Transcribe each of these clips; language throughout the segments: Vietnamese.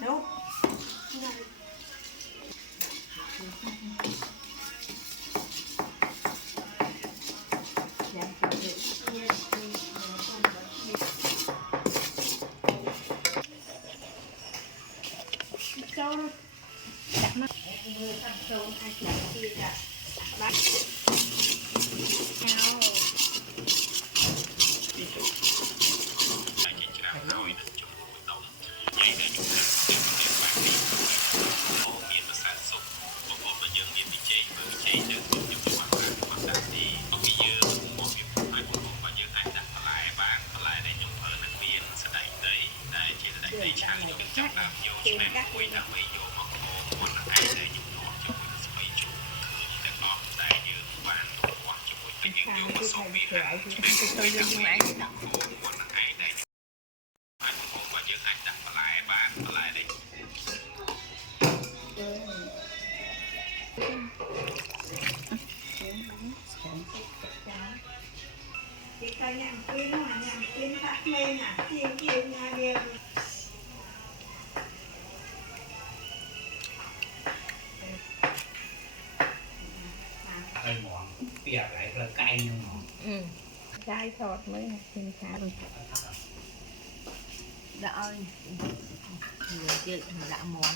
Đúng. Sâu luôn. Đặt nó. Sâu ai chặt kia cả. Bắt. lại là cay nhưng mà Cay thọt mới xin khá đã ơi người kia đã món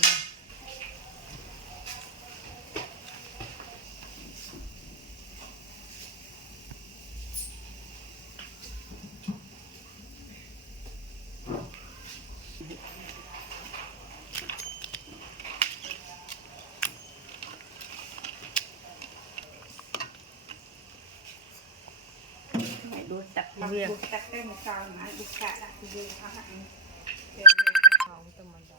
đuôi tập riêng buộc tập cái một sao mà buộc cả lại thì về nó hẳn không tâm mình đó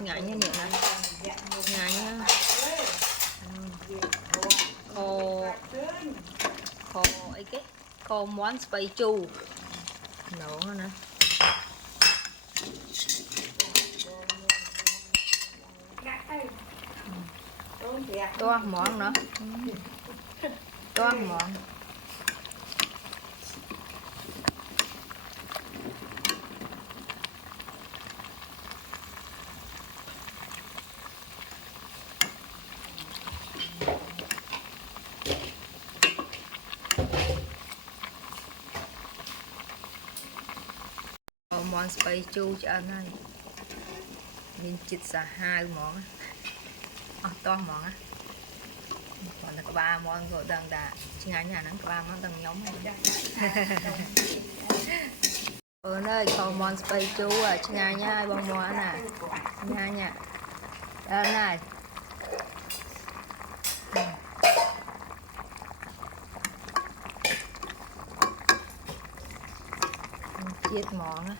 ngại như vậy nè ngại nhá kho ấy cái kho món spay chu nấu nè to món nữa to món món spay chu cho anh ơi mình chích xả 2 món to món á còn là có 3 món rồi đang đã ngay nhà nó có 3 món đang nhóm này nơi còn món spay chu à ngay nha bông món nè nha nha đây này chiết món á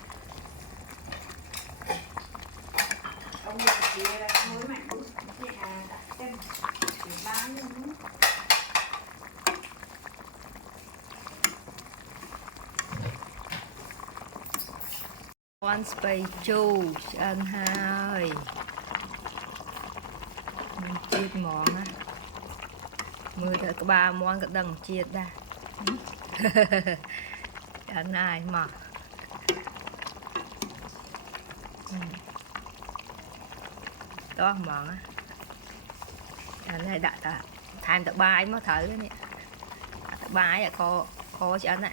món spay chu anh hai mình chiết món á mưa thật có 3 món cái đằng chiết ra anh hai mà đó món á anh này đặt tham tập 3 mới thử cái này tập 3 là kho kho cho anh này